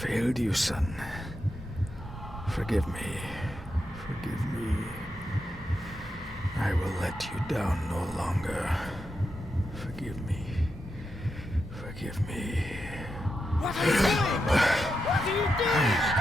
failed you, son. Forgive me. Forgive me. I will let you down no longer. Forgive me. Forgive me. What are you doing? What are you doing?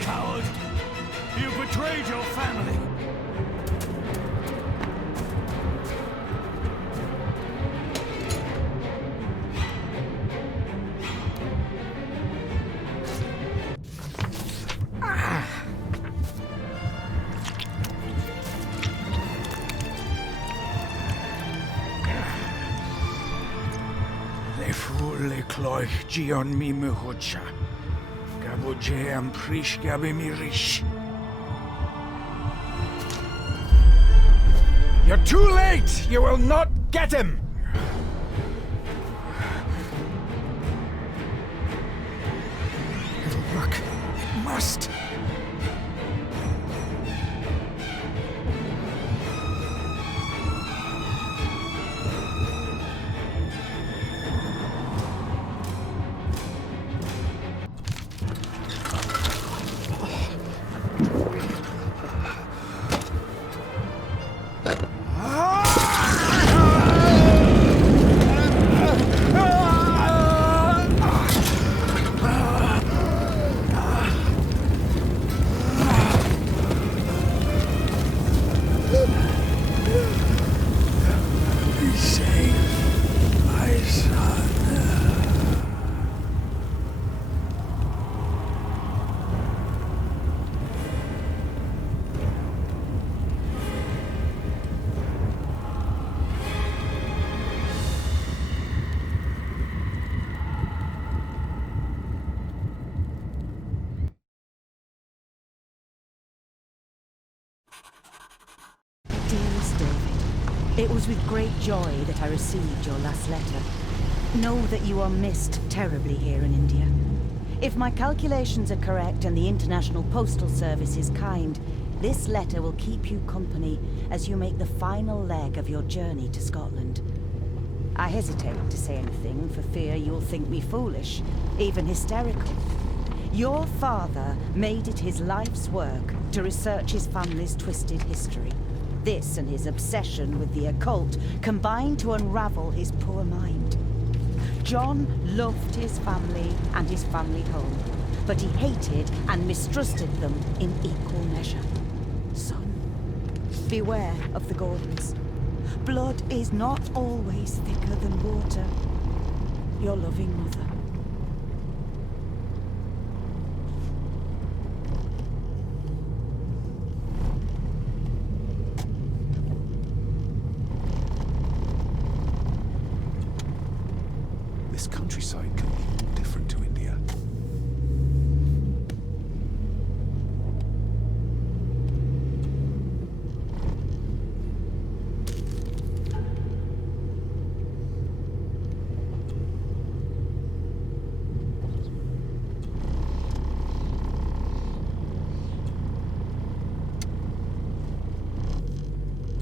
Coward! You betrayed your family! Le fulle cloich gion mi muhucha. Gabuje am prish gabi mi rish. You're too late! You will not get him! It'll work. It must. Dearest David, it was with great joy that I received your last letter. Know that you are missed terribly here in India. If my calculations are correct and the International Postal Service is kind, this letter will keep you company as you make the final leg of your journey to Scotland. I hesitate to say anything for fear you'll think me foolish, even hysterical. Your father made it his life's work to research his family's twisted history. This and his obsession with the occult combined to unravel his poor mind. John loved his family and his family home, but he hated and mistrusted them in equal measure. Son, beware of the Gordons. Blood is not always thicker than water. Your loving mother. This countryside can be all different to India.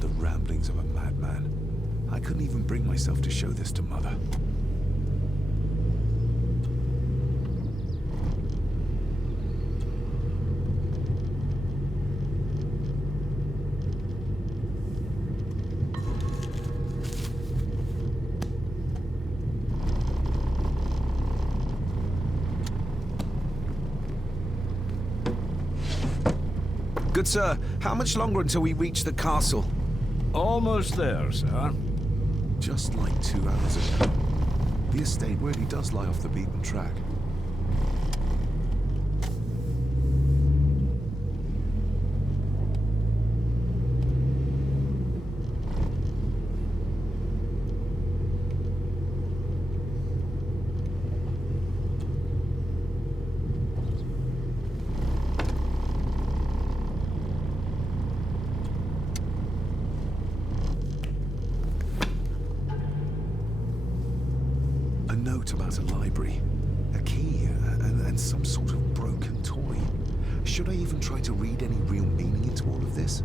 The ramblings of a madman. I couldn't even bring myself to show this to Mother. Good sir, how much longer until we reach the castle? Almost there, sir. Just like 2 hours ago. The estate really does lie off the beaten track. A note about a library, a key, and some sort of broken toy. Should I even try to read any real meaning into all of this?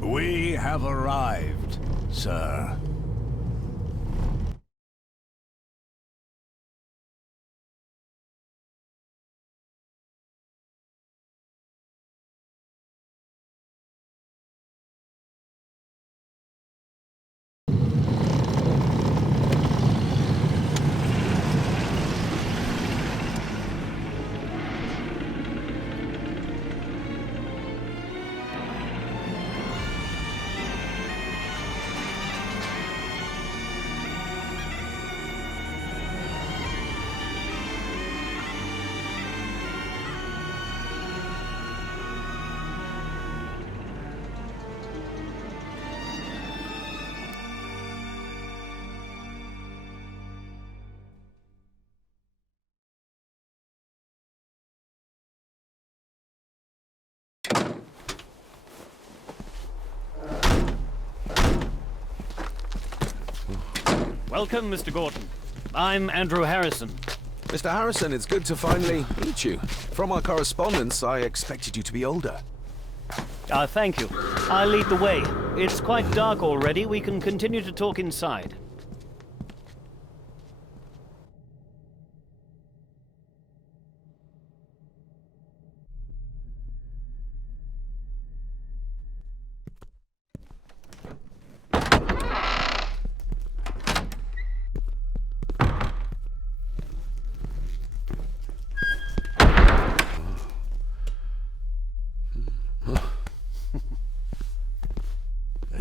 We have arrived, sir. Welcome, Mr. Gordon. I'm Andrew Harrison. Mr. Harrison, it's good to finally meet you. From our correspondence, I expected you to be older. Thank you. I'll lead the way. It's quite dark already. We can continue to talk inside.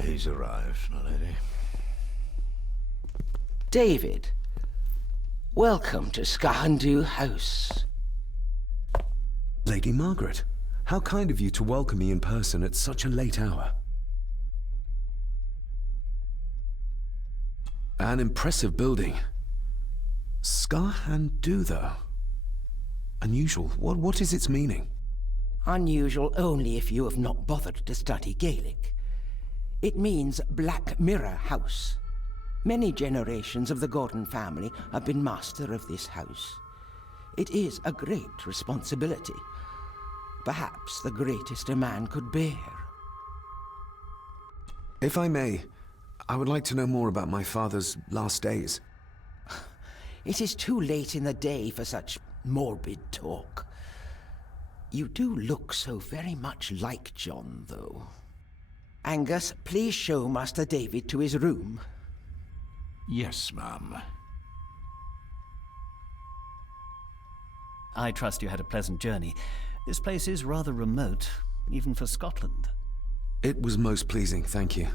He's arrived, my lady. David, welcome to Skahandu House. Lady Margaret, how kind of you to welcome me in person at such a late hour. An impressive building. Skahandu, though. Unusual. What is its meaning? Unusual only if you have not bothered to study Gaelic. It means Black Mirror House. Many generations of the Gordon family have been master of this house. It is a great responsibility. Perhaps the greatest a man could bear. If I may, I would like to know more about my father's last days. It is too late in the day for such morbid talk. You do look so very much like John, though. Angus, please show Master David to his room. Yes, ma'am. I trust you had a pleasant journey. This place is rather remote, even for Scotland. It was most pleasing, thank you.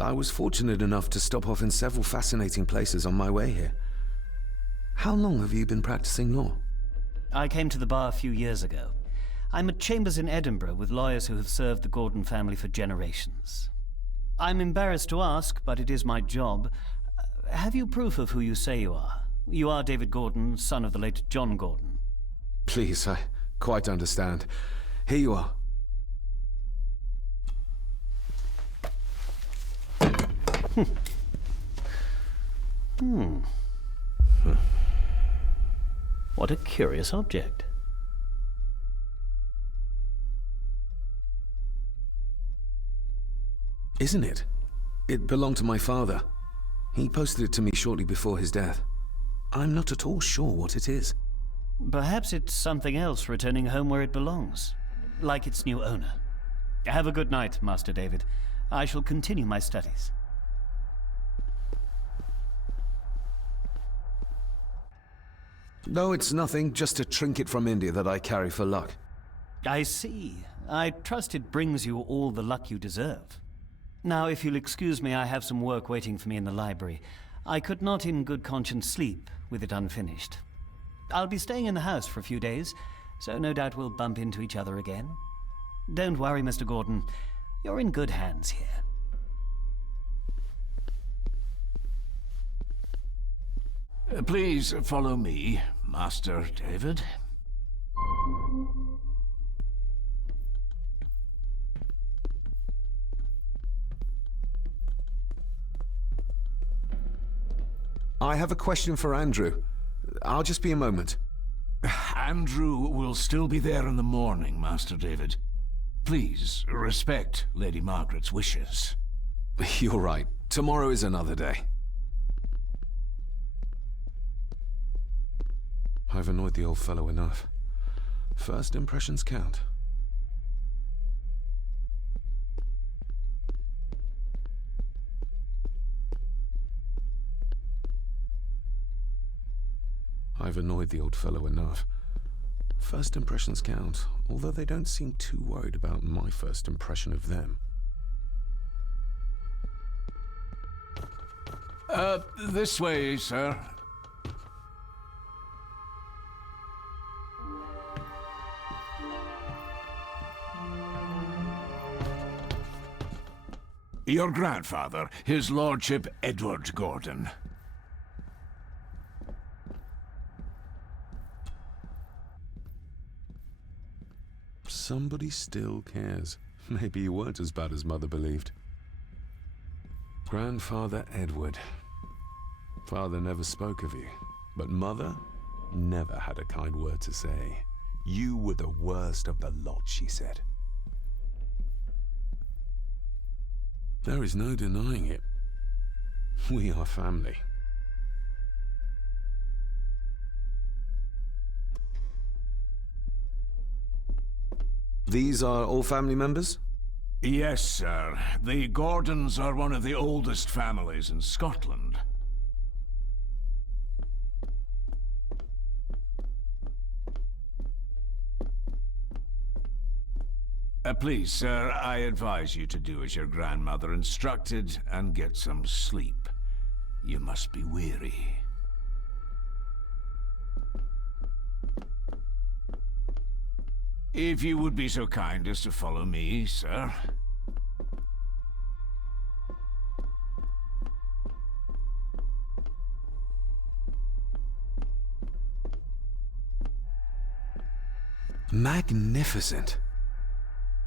I was fortunate enough to stop off in several fascinating places on my way here. How long have you been practicing law? I came to the bar a few years ago. I'm at chambers in Edinburgh with lawyers who have served the Gordon family for generations. I'm embarrassed to ask, but it is my job. Have you proof of who you say you are? You are David Gordon, son of the late John Gordon. Please, I quite understand. Here you are. What a curious object. Isn't it? It belonged to my father. He posted it to me shortly before his death. I'm not at all sure what it is. Perhaps it's something else returning home where it belongs, like its new owner. Have a good night, Master David. I shall continue my studies. No, it's nothing, just a trinket from India that I carry for luck. I see. I trust it brings you all the luck you deserve. Now, if you'll excuse me, I have some work waiting for me in the library. I could not in good conscience sleep with it unfinished. I'll be staying in the house for a few days, so no doubt we'll bump into each other again. Don't worry, Mr. Gordon. You're in good hands here. Please follow me, Master David. I have a question for Andrew. I'll just be a moment. Andrew will still be there in the morning, Master David. Please, respect Lady Margaret's wishes. You're right. Tomorrow is another day. I've annoyed the old fellow enough. First impressions count. I've annoyed the old fellow enough. First impressions count, although they don't seem too worried about my first impression of them. This way, sir. Your grandfather, his lordship Edward Gordon. Somebody still cares. Maybe you weren't as bad as Mother believed. Grandfather Edward. Father never spoke of you, but Mother never had a kind word to say. You were the worst of the lot, she said. There is no denying it. We are family. These are all family members? Yes, sir. The Gordons are one of the oldest families in Scotland. Please, sir, I advise you to do as your grandmother instructed and get some sleep. You must be weary. If you would be so kind as to follow me, sir. Magnificent.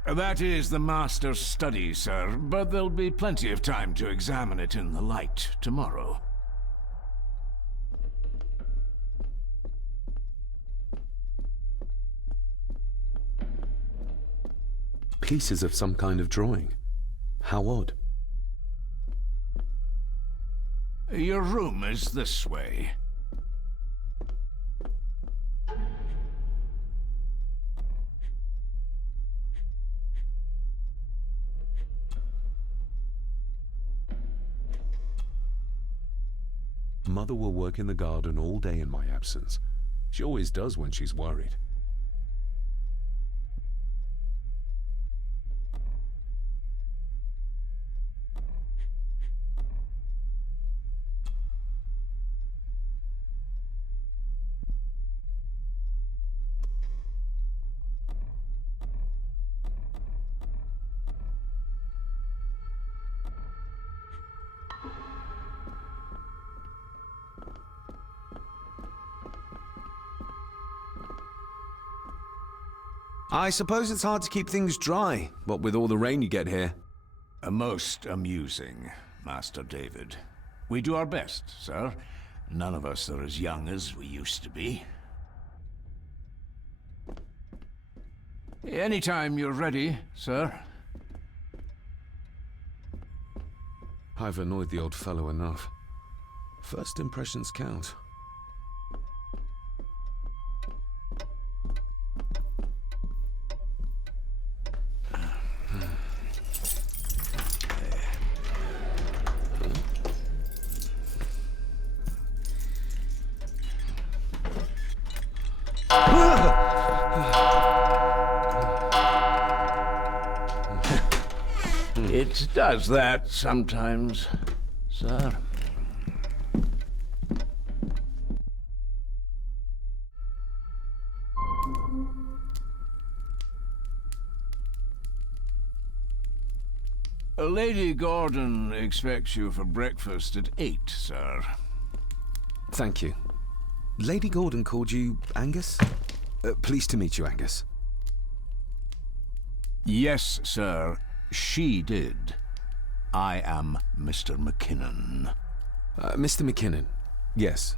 That is the master's study, sir, but there'll be plenty of time to examine it in the light tomorrow. Pieces of some kind of drawing. How odd. Your room is this way. Mother will work in the garden all day in my absence. She always does when she's worried. I suppose it's hard to keep things dry, what with all the rain you get here. Most amusing, Master David. We do our best, sir. None of us are as young as we used to be. Anytime you're ready, sir. I've annoyed the old fellow enough. First impressions count. It does that sometimes, sir. Lady Gordon expects you for breakfast at 8, sir. Thank you. Lady Gordon called you Angus? Pleased to meet you, Angus. Yes, sir. She did. I am Mr. McKinnon. Mr. McKinnon. Yes.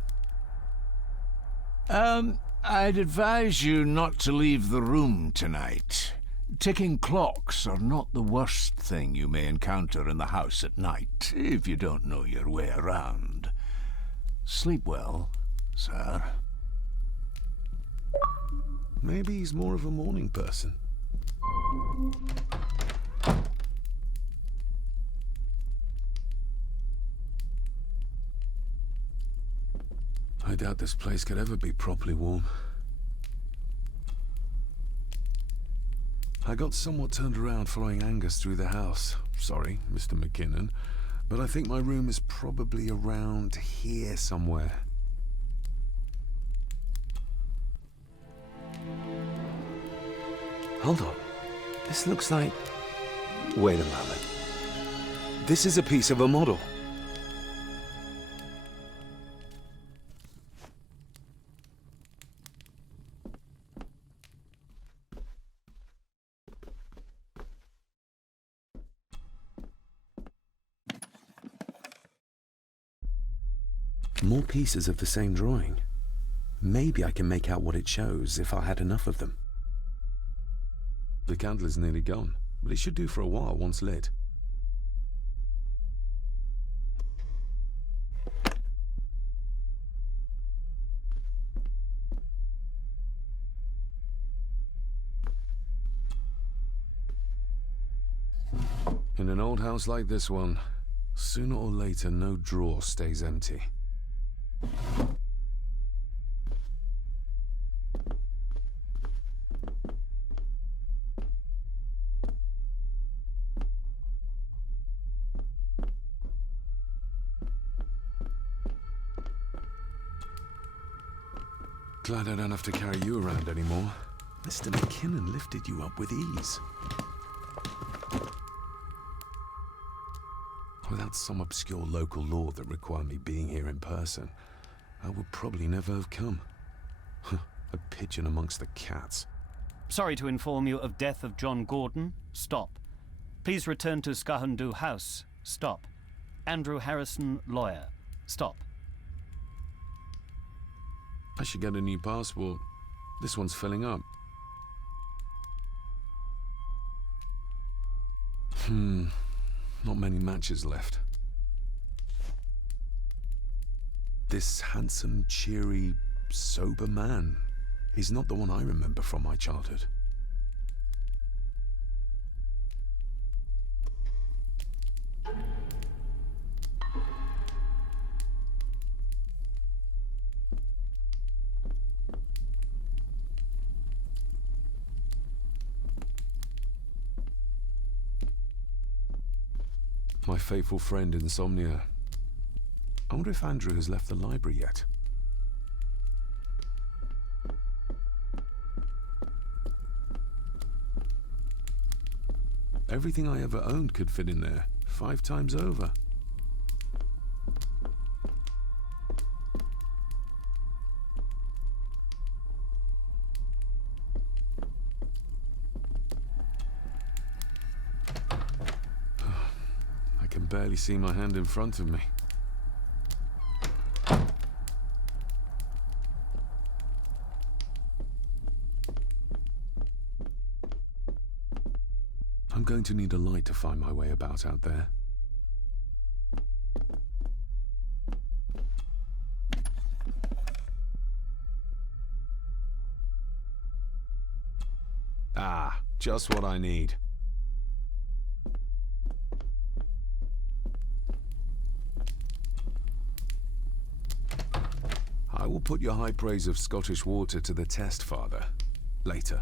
I'd advise you not to leave the room tonight. Ticking clocks are not the worst thing you may encounter in the house at night, if you don't know your way around. Sleep well, sir. Maybe he's more of a morning person. I doubt this place could ever be properly warm. I got somewhat turned around following Angus through the house. Sorry, Mr. McKinnon, but I think my room is probably around here somewhere. Hold on. This looks like... Wait a moment. This is a piece of a model. More pieces of the same drawing. Maybe I can make out what it shows if I had enough of them. The candle is nearly gone, but it should do for a while once lit. In an old house like this one, sooner or later no drawer stays empty. Glad I don't have to carry you around anymore. Mr. McKinnon lifted you up with ease. Without some obscure local law that required me being here in person, I would probably never have come. A pigeon amongst the cats. Sorry to inform you of death of John Gordon. Stop. Please return to Skahundu House. Stop. Andrew Harrison, lawyer. Stop. I should get a new passport. This one's filling up. Not many matches left. This handsome, cheery, sober man is not the one I remember from my childhood. My faithful friend Insomnia. I wonder if Andrew has left the library yet. Everything I ever owned could fit in there, 5 times over. I can barely see my hand in front of me. I'm going to need a light to find my way about out there. Ah, just what I need. I will put your high praise of Scottish water to the test, Father. Later.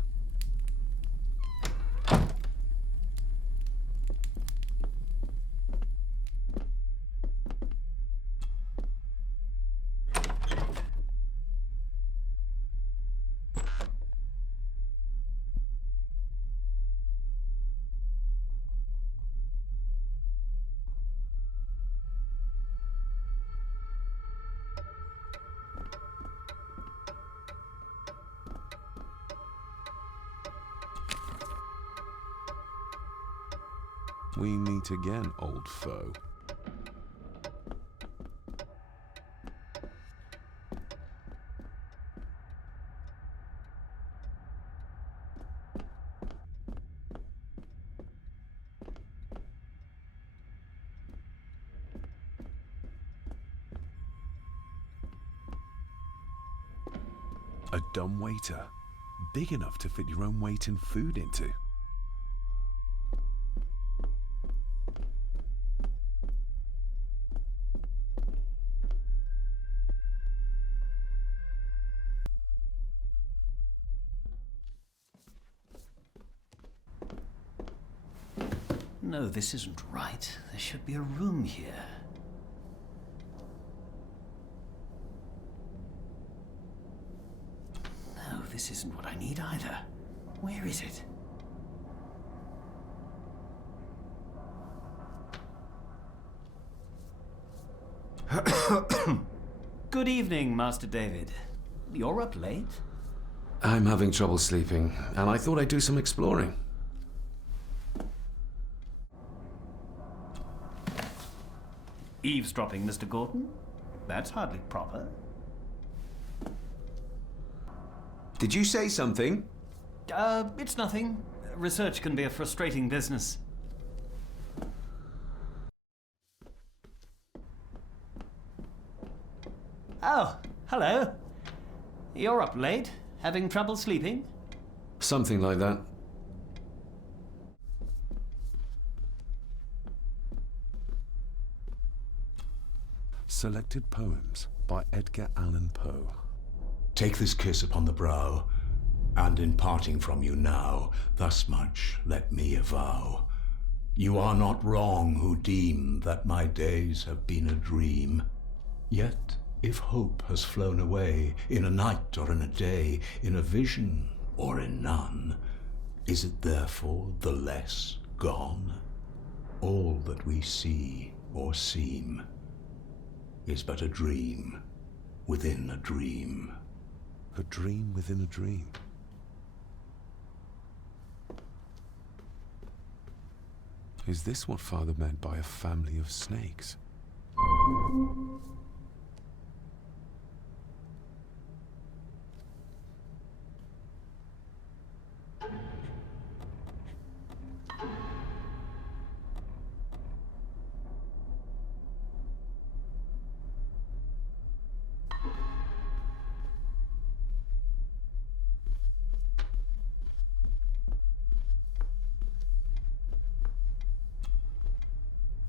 We meet again, old foe. A dumb waiter, big enough to fit your own weight and food into. No, this isn't right. There should be a room here. No, this isn't what I need either. Where is it? Good evening, Master David. You're up late? I'm having trouble sleeping, and I thought I'd do some exploring. Eavesdropping, Mr. Gordon? That's hardly proper. Did you say something? It's nothing. Research can be a frustrating business. Oh, hello. You're up late. Having trouble sleeping? Something like that. Selected Poems by Edgar Allan Poe. Take this kiss upon the brow, and in parting from you now, thus much let me avow. You are not wrong who deem that my days have been a dream. Yet, if hope has flown away, in a night or in a day, in a vision or in none, is it therefore the less gone? All that we see or seem is but a dream within a dream. A dream within a dream. Is this what Father meant by a family of snakes?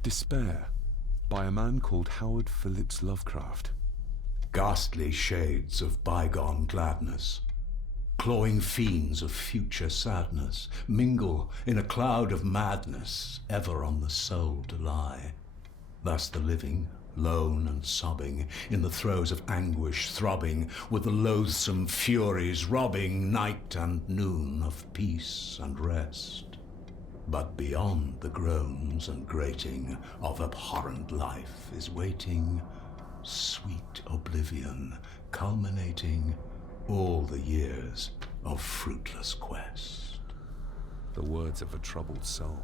Despair, by a man called Howard Phillips Lovecraft. Ghastly shades of bygone gladness, clawing fiends of future sadness, mingle in a cloud of madness, ever on the soul to lie. Thus the living, lone and sobbing, in the throes of anguish throbbing, with the loathsome furies robbing night and noon of peace and rest. But beyond the groans and grating of abhorrent life is waiting sweet oblivion, culminating all the years of fruitless quest. The words of a troubled soul.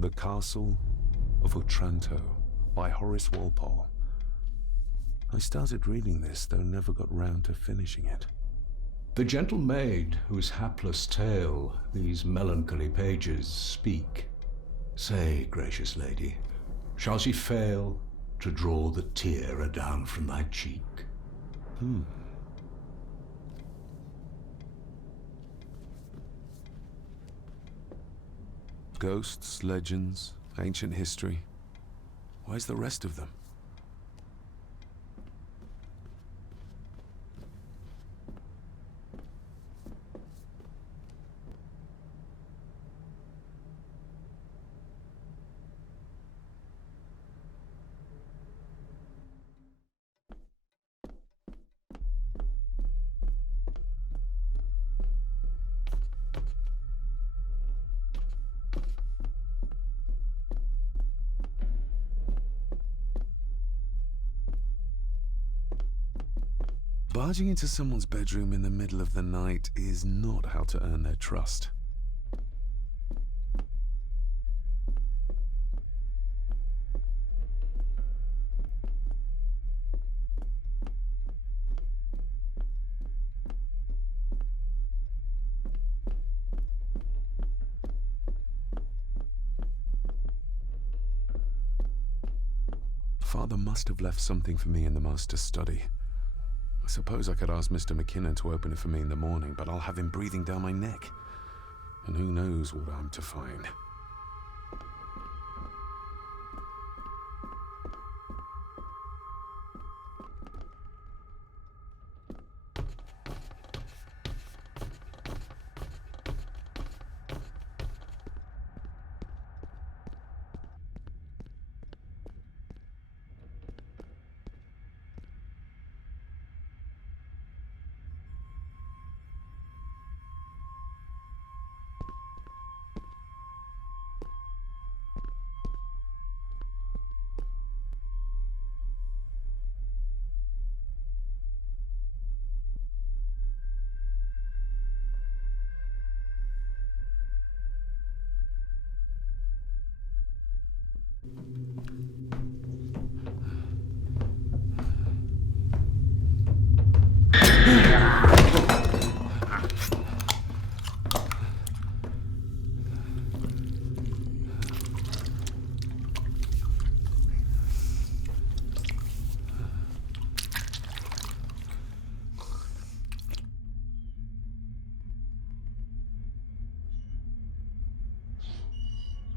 The Castle of Otranto by Horace Walpole. I started reading this, though never got round to finishing it. The gentle maid whose hapless tale these melancholy pages speak, say, gracious lady, shall she fail to draw the tear adown from thy cheek? Ghosts, legends, ancient history. Where's the rest of them? Barging into someone's bedroom in the middle of the night is not how to earn their trust. Father must have left something for me in the master's study. I suppose I could ask Mr. McKinnon to open it for me in the morning, but I'll have him breathing down my neck. And who knows what I'm to find.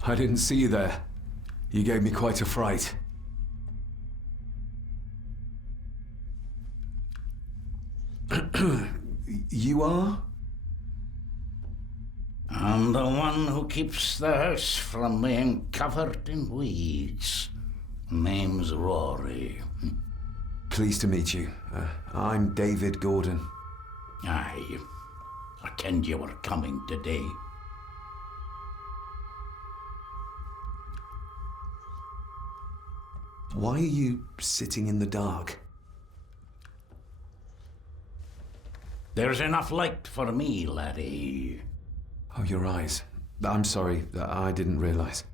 I didn't see you there. You gave me quite a fright. You are? I'm the one who keeps the house from being covered in weeds. Name's Rory. Pleased to meet you. I'm David Gordon. Aye. I kenned you were coming today. Why are you sitting in the dark? There's enough light for me, laddie. Oh, your eyes. I'm sorry, I didn't realize.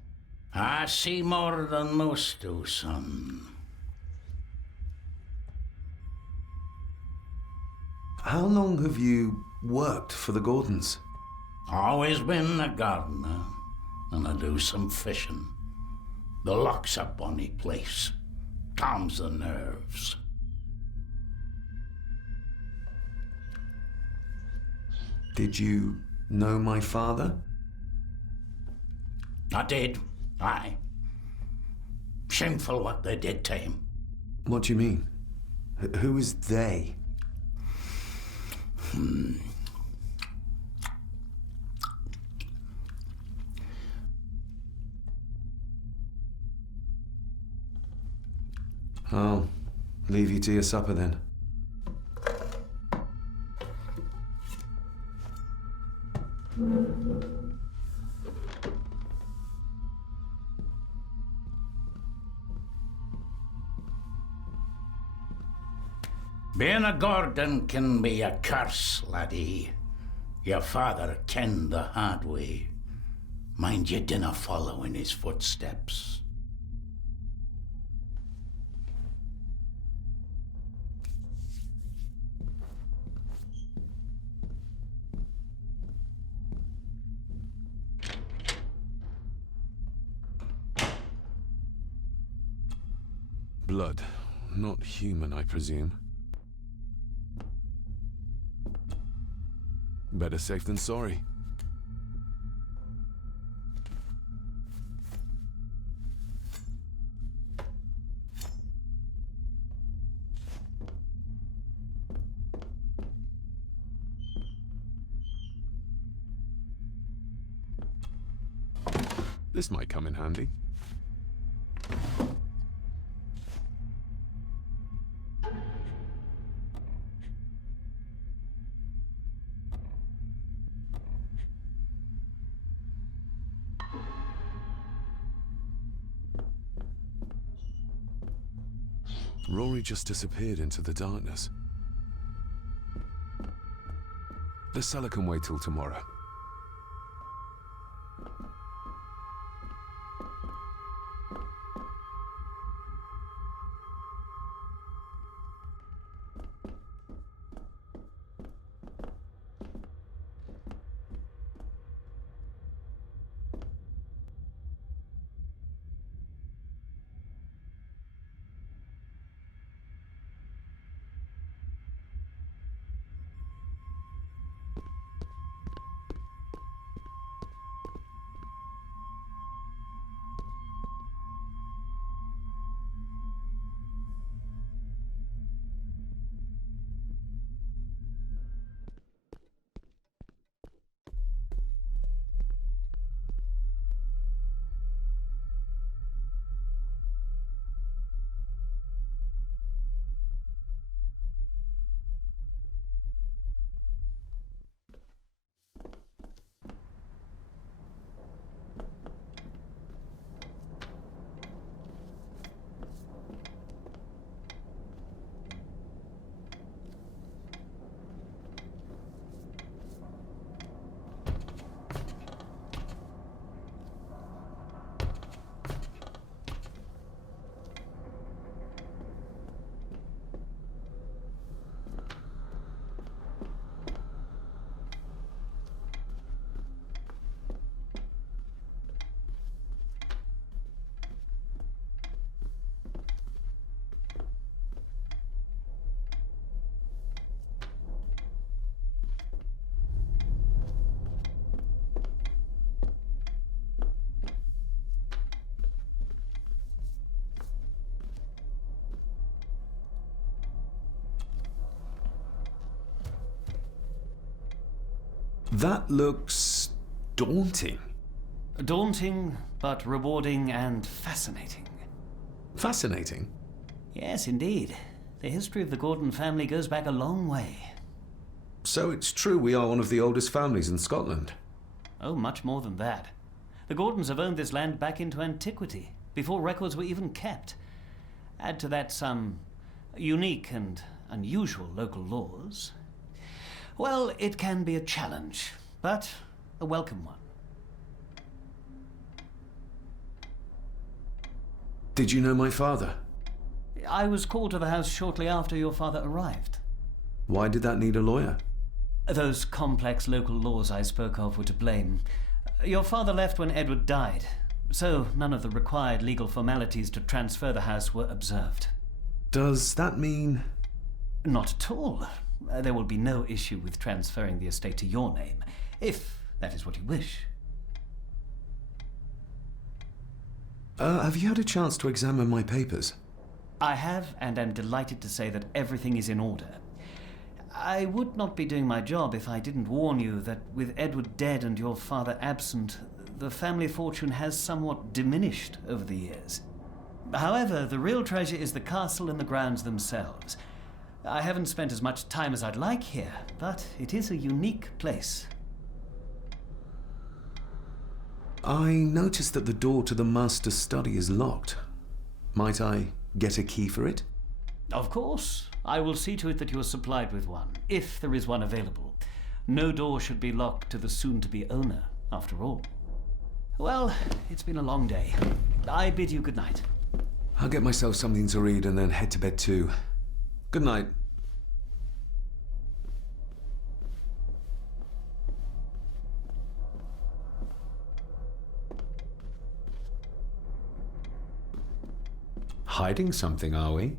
I see more than most do, son. How long have you worked for the Gordons? Always been a gardener, and I do some fishing. The loch's a bonny place. Calms the nerves. Did you know my father? I did, aye. Shameful what they did to him. What do you mean? Who is they? I'll leave you to your supper then. Being a Gordon can be a curse, laddie. Your father kenned the hard way. Mind you dinna follow in his footsteps. Blood. Not human, I presume. Better safe than sorry. This might come in handy. Rory just disappeared into the darkness. The cellar can wait till tomorrow. That looks daunting. Daunting, but rewarding and fascinating. Fascinating? Yes, indeed. The history of the Gordon family goes back a long way. So it's true we are one of the oldest families in Scotland. Oh, much more than that. The Gordons have owned this land back into antiquity, before records were even kept. Add to that some unique and unusual local laws. Well, it can be a challenge, but a welcome one. Did you know my father? I was called to the house shortly after your father arrived. Why did that need a lawyer? Those complex local laws I spoke of were to blame. Your father left when Edward died, so none of the required legal formalities to transfer the house were observed. Does that mean... Not at all. There will be no issue with transferring the estate to your name, if that is what you wish. Have you had a chance to examine my papers? I have, and am delighted to say that everything is in order. I would not be doing my job if I didn't warn you that with Edward dead and your father absent, the family fortune has somewhat diminished over the years. However, the real treasure is the castle and the grounds themselves. I haven't spent as much time as I'd like here, but it is a unique place. I noticed that the door to the master's study is locked. Might I get a key for it? Of course. I will see to it that you are supplied with one, if there is one available. No door should be locked to the soon-to-be owner, after all. Well, it's been a long day. I bid you good night. I'll get myself something to read and then head to bed too. Good night. Hiding something, are we?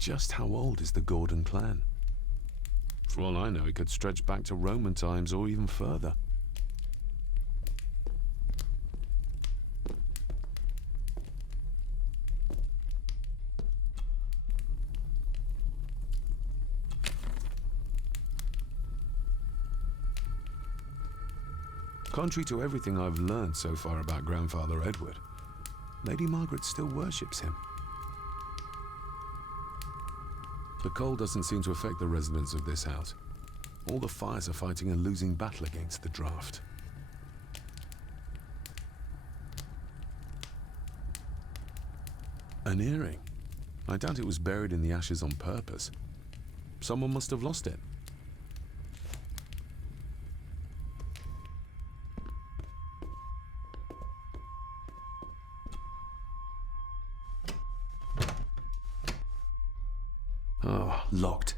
Just how old is the Gordon clan? For all I know, it could stretch back to Roman times or even further. Contrary to everything I've learned so far about Grandfather Edward, Lady Margaret still worships him. The cold doesn't seem to affect the residents of this house. All the fires are fighting a losing battle against the draft. An earring. I doubt it was buried in the ashes on purpose. Someone must have lost it. Oh, locked.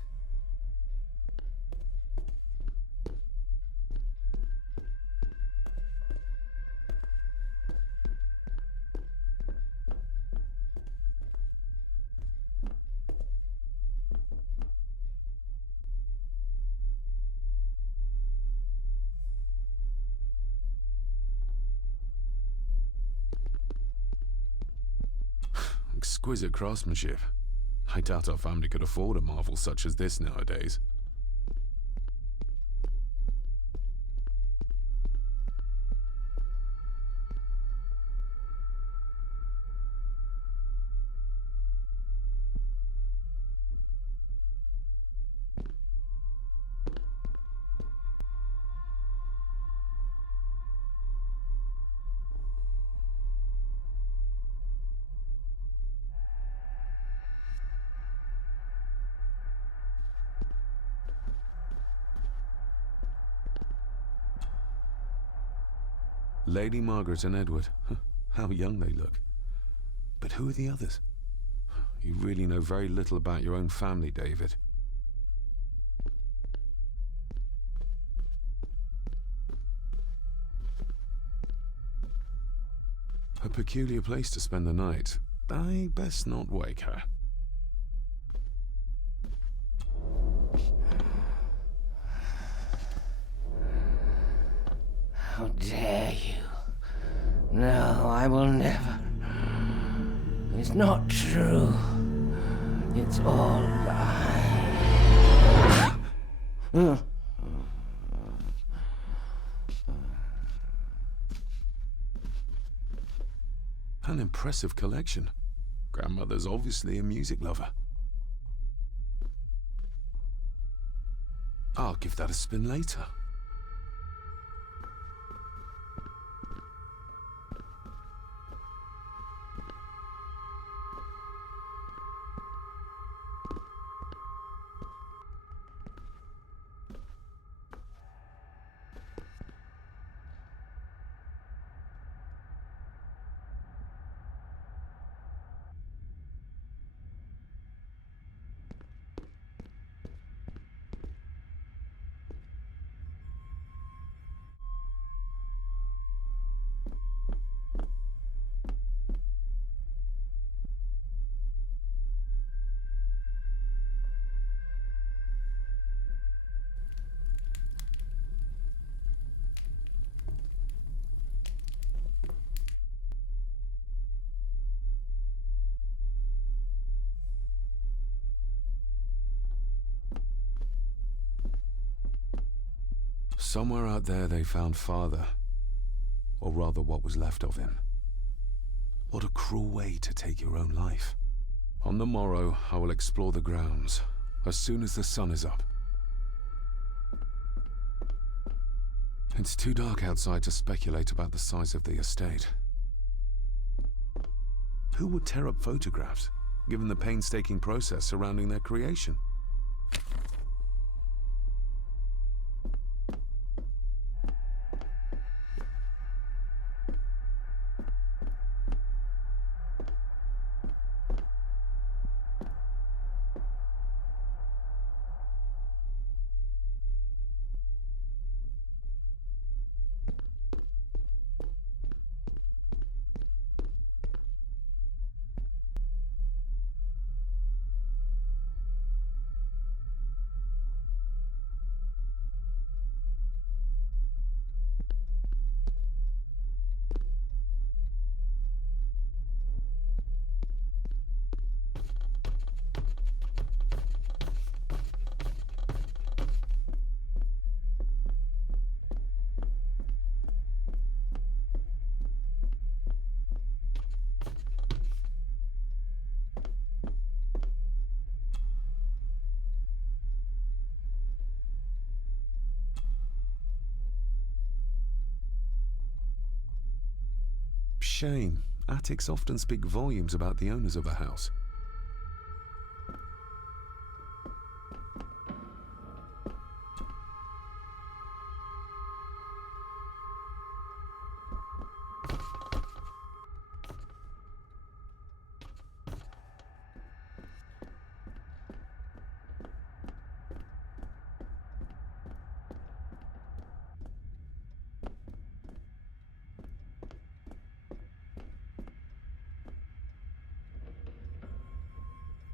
Exquisite craftsmanship. I doubt our family could afford a marvel such as this nowadays. Lady Margaret and Edward. How young they look. But who are the others? You really know very little about your own family, David. A peculiar place to spend the night. I best not wake her. How dare you? No, I will never. It's not true. It's all lies. An impressive collection. Grandmother's obviously a music lover. I'll give that a spin later. Somewhere out there they found Father. Or rather what was left of him. What a cruel way to take your own life. On the morrow, I will explore the grounds, as soon as the sun is up. It's too dark outside to speculate about the size of the estate. Who would tear up photographs, given the painstaking process surrounding their creation? shame. Attics often speak volumes about the owners of a house.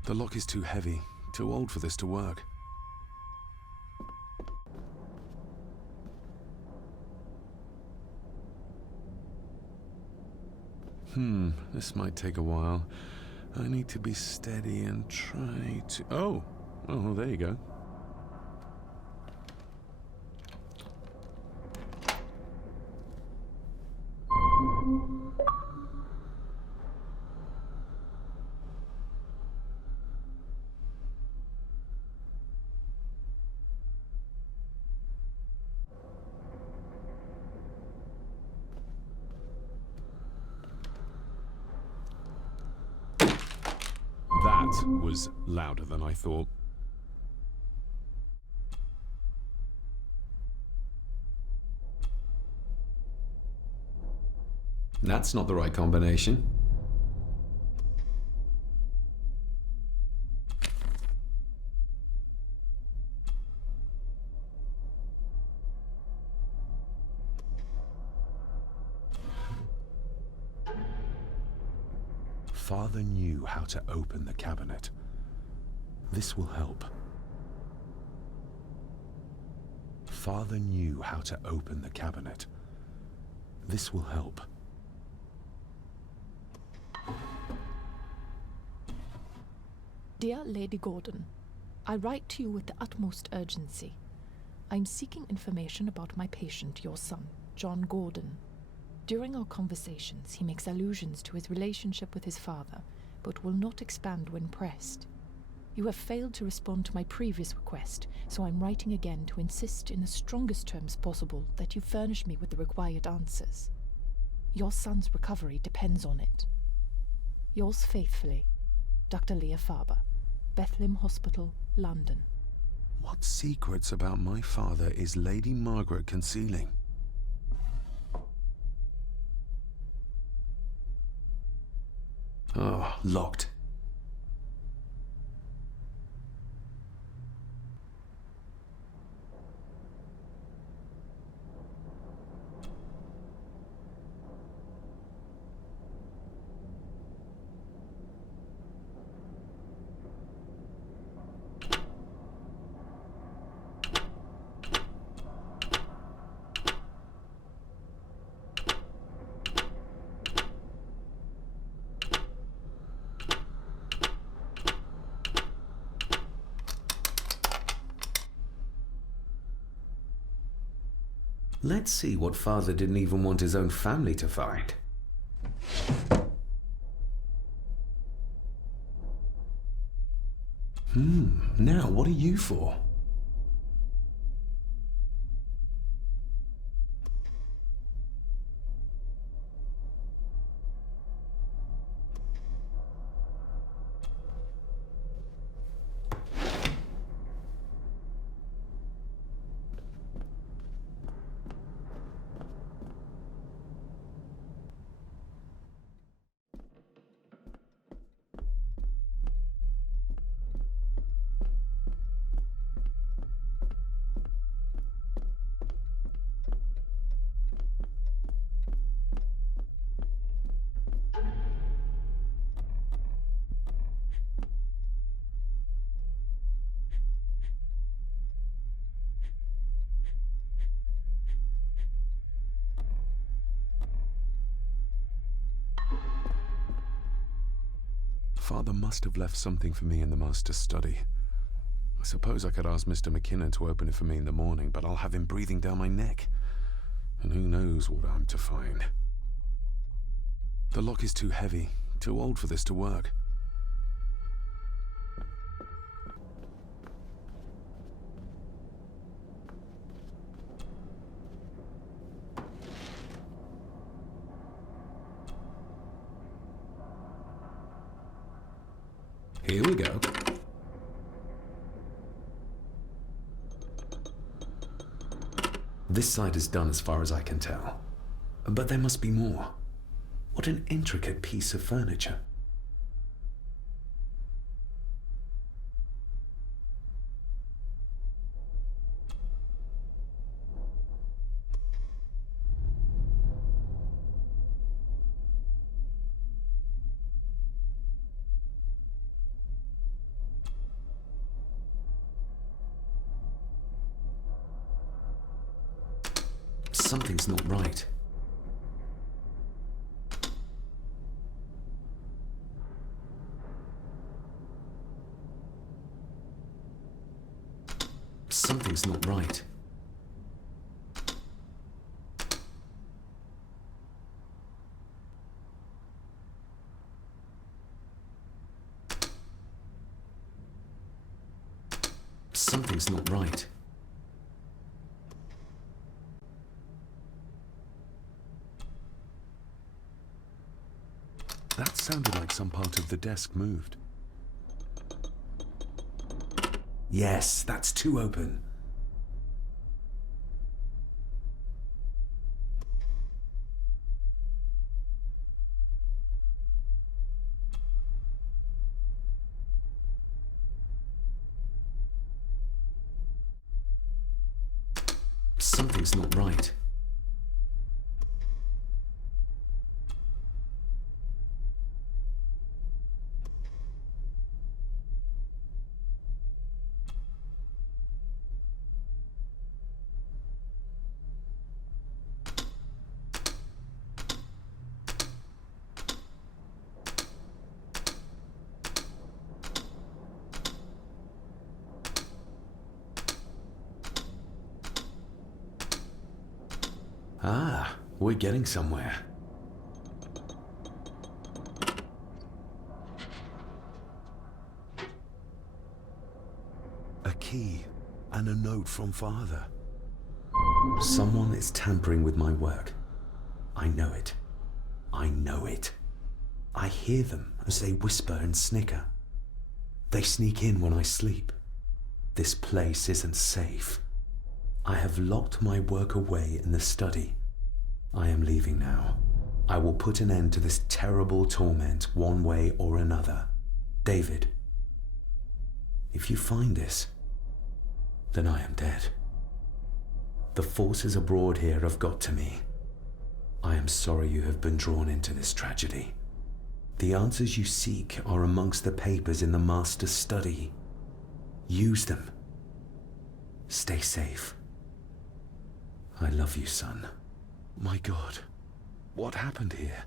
The lock is too heavy, too old for this to work. This might take a while. I need to be steady and try to... Oh, there you go. That was louder than I thought. That's not the right combination. Father knew how to open the cabinet. This will help. Father knew how to open the cabinet. This will help. Dear Lady Gordon, I write to you with the utmost urgency. I am seeking information about my patient, your son, John Gordon. During our conversations, he makes allusions to his relationship with his father, but will not expand when pressed. You have failed to respond to my previous request, so I'm writing again to insist in the strongest terms possible that you furnish me with the required answers. Your son's recovery depends on it. Yours faithfully, Dr. Leah Farber, Bethlehem Hospital, London. What secrets about my father is Lady Margaret concealing? Oh, locked. Let's see what father didn't even want his own family to find. Now what are you for? Father must have left something for me in the master's study. I suppose I could ask Mr. McKinnon to open it for me in the morning, but I'll have him breathing down my neck. And who knows what I'm to find. The lock is too heavy, too old for this to work. Here we go. This side is done as far as I can tell. But there must be more. What an intricate piece of furniture. Something's not right. Something's not right. Something's not right. That sounded like some part of the desk moved. Yes, that's too open. Something's not right. Ah, we're getting somewhere. A key and a note from Father. Someone is tampering with my work. I know it. I know it. I hear them as they whisper and snicker. They sneak in when I sleep. This place isn't safe. I have locked my work away in the study. I am leaving now. I will put an end to this terrible torment one way or another. David, if you find this, then I am dead. The forces abroad here have got to me. I am sorry you have been drawn into this tragedy. The answers you seek are amongst the papers in the Master's study. Use them. Stay safe. I love you, son. My God, what happened here?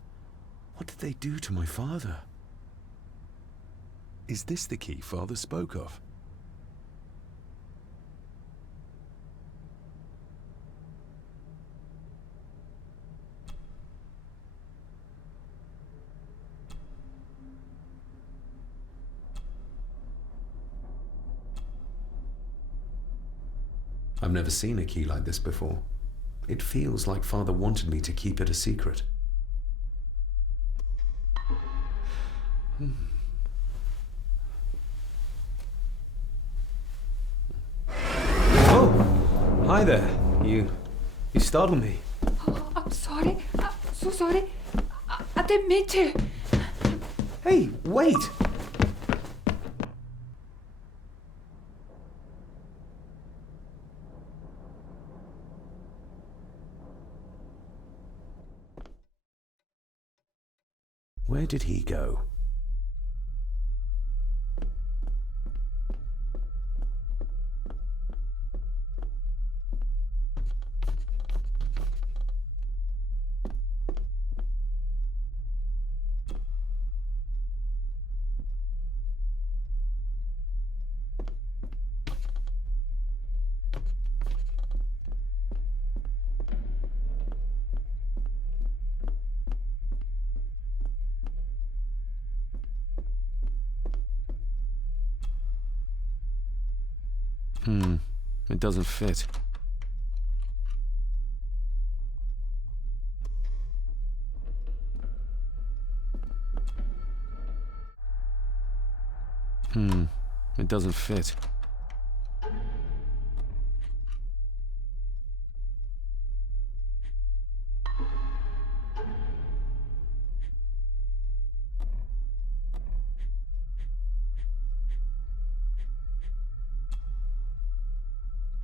What did they do to my father? Is this the key Father spoke of? I've never seen a key like this before. It feels like Father wanted me to keep it a secret. Oh! Hi there. You startled me. Oh, I'm sorry. I'm so sorry. I didn't mean to. Hey, wait! Where did he go? It doesn't fit. It doesn't fit.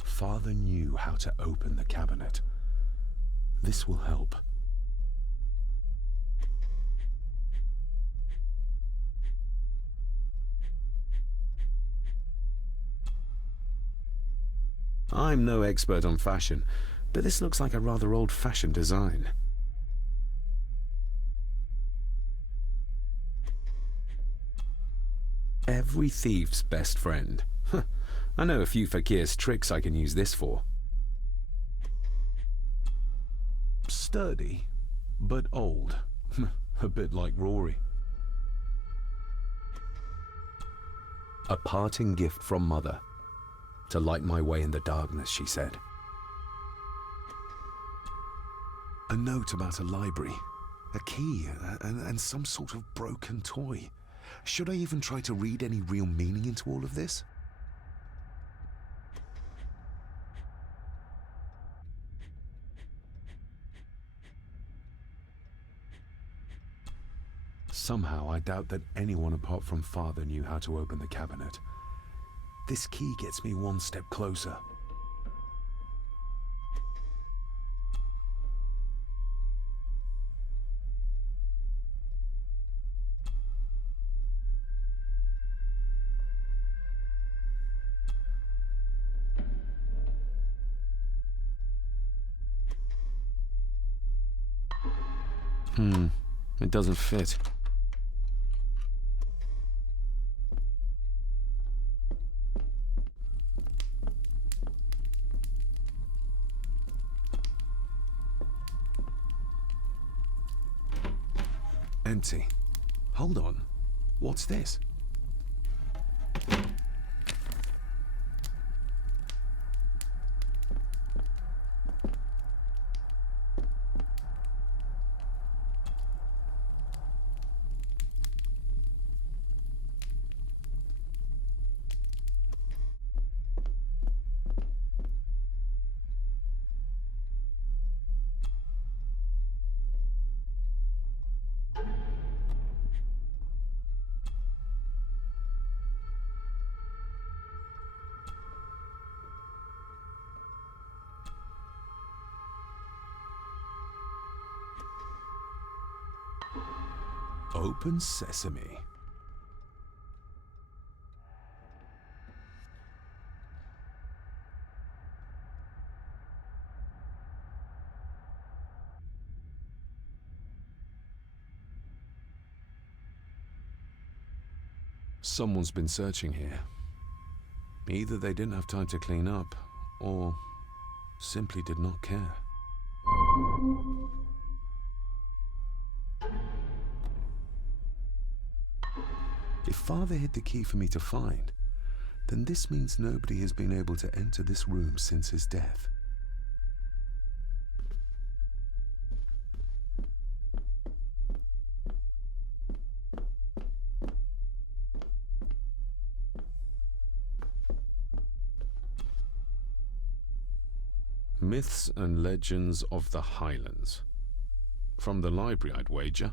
Father knew how to open the cabinet. This will help. I'm no expert on fashion, but this looks like a rather old-fashioned design. Every thief's best friend. I know a few fakir's tricks I can use this for. Sturdy, but old. A bit like Rory. A parting gift from Mother. To light my way in the darkness, she said. A note about a library, a key, and some sort of broken toy. Should I even try to read any real meaning into all of this? Somehow, I doubt that anyone apart from Father knew how to open the cabinet. This key gets me one step closer. It doesn't fit. Empty. Hold on. What's this? Open sesame. Someone's been searching here. Either they didn't have time to clean up, or simply did not care. If Father hid the key for me to find, then this means nobody has been able to enter this room since his death. Myths and Legends of the Highlands. From the library, I'd wager.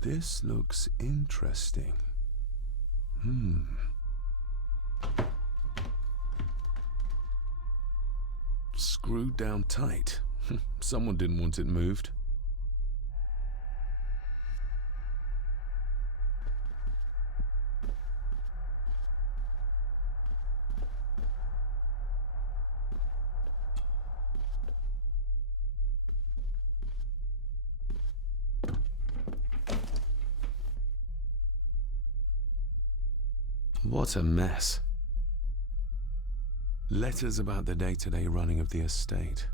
This looks interesting. Screwed down tight. Someone didn't want it moved. What a mess. Letters about the day-to-day running of the estate.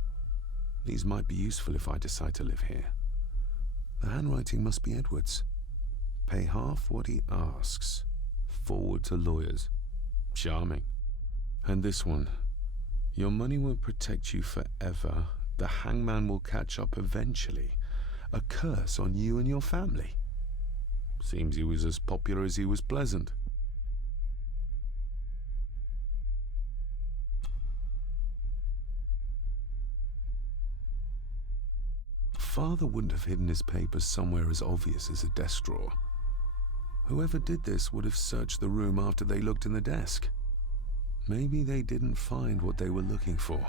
These might be useful if I decide to live here. The handwriting must be Edward's. Pay half what he asks. Forward to lawyers. Charming. And this one. Your money won't protect you forever. The hangman will catch up eventually. A curse on you and your family. Seems he was as popular as he was pleasant. Father wouldn't have hidden his papers somewhere as obvious as a desk drawer. Whoever did this would have searched the room after they looked in the desk. Maybe they didn't find what they were looking for.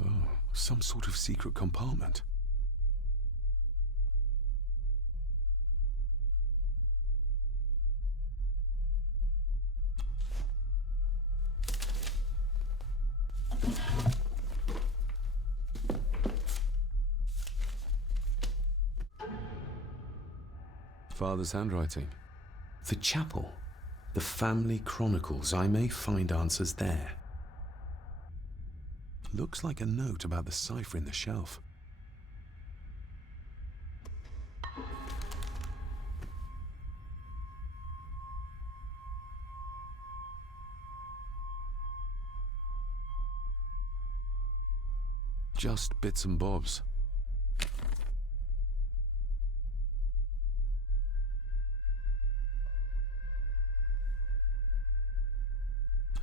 Oh, some sort of secret compartment. Father's handwriting. The chapel. The family chronicles. I may find answers there. Looks like a note about the cipher in the shelf. Just bits and bobs.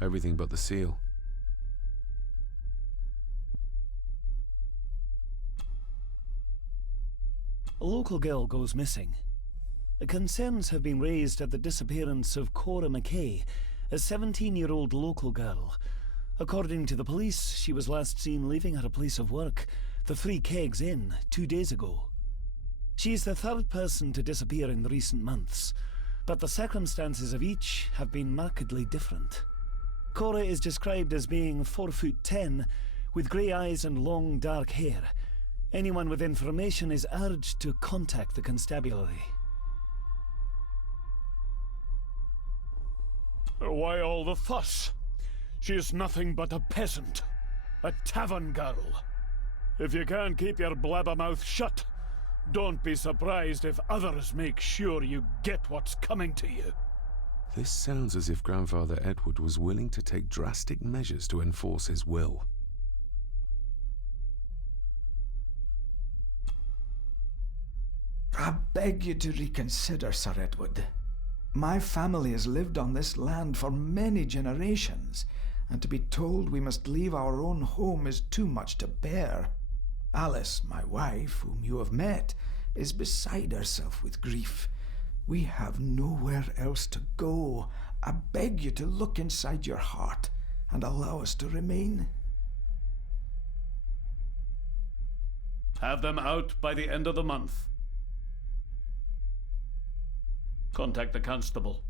Everything but the seal. A local girl goes missing. Concerns have been raised at the disappearance of Cora McKay, a 17-year-old local girl. According to the police, she was last seen leaving her place of work, the Three Kegs Inn, 2 days ago. She's the third person to disappear in recent months, but the circumstances of each have been markedly different. Cora is described as being 4'10", with grey eyes and long dark hair. Anyone with information is urged to contact the constabulary. Why all the fuss? She is nothing but a peasant. A tavern girl. If you can't keep your blabbermouth shut, don't be surprised if others make sure you get what's coming to you. This sounds as if Grandfather Edward was willing to take drastic measures to enforce his will. I beg you to reconsider, Sir Edward. My family has lived on this land for many generations, and to be told we must leave our own home is too much to bear. Alice, my wife, whom you have met, is beside herself with grief. We have nowhere else to go. I beg you to look inside your heart and allow us to remain. Have them out by the end of the month. Contact the constable.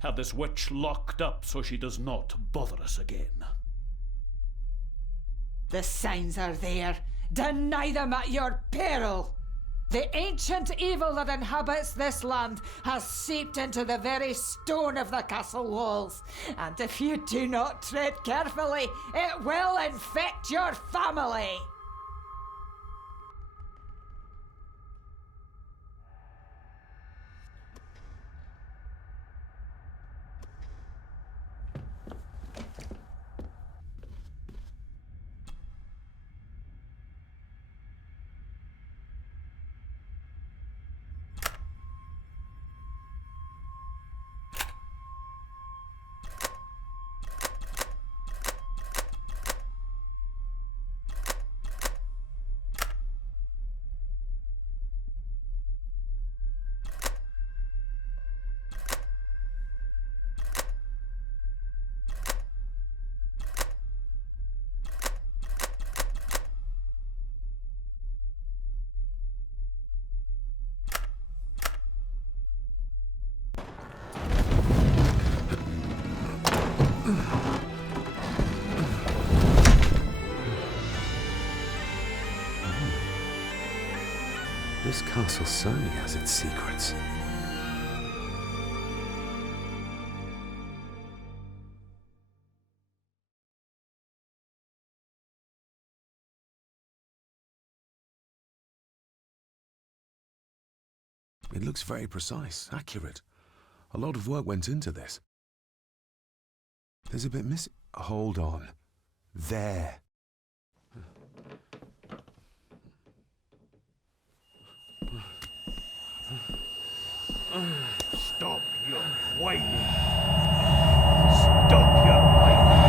Have this witch locked up so she does not bother us again. The signs are there. Deny them at your peril. The ancient evil that inhabits this land has seeped into the very stone of the castle walls, and if you do not tread carefully, it will infect your family. This castle certainly has its secrets. It looks very precise, accurate. A lot of work went into this. There's a bit missing. Hold on. There. Stop your whining! Stop your whining!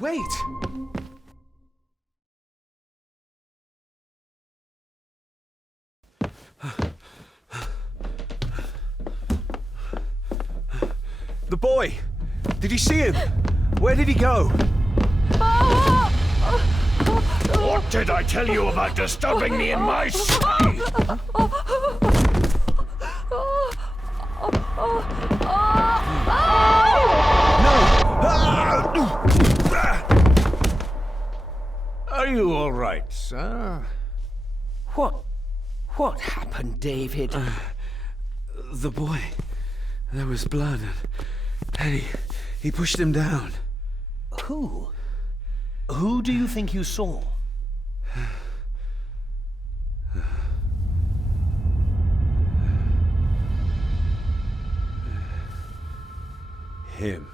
Wait! The boy! Did you see him? Where did he go? What did I tell you about disturbing me in my study? Are you all right, sir? What happened, David? The boy. There was blood, and he pushed him down. Who? Who do you think you saw? Him.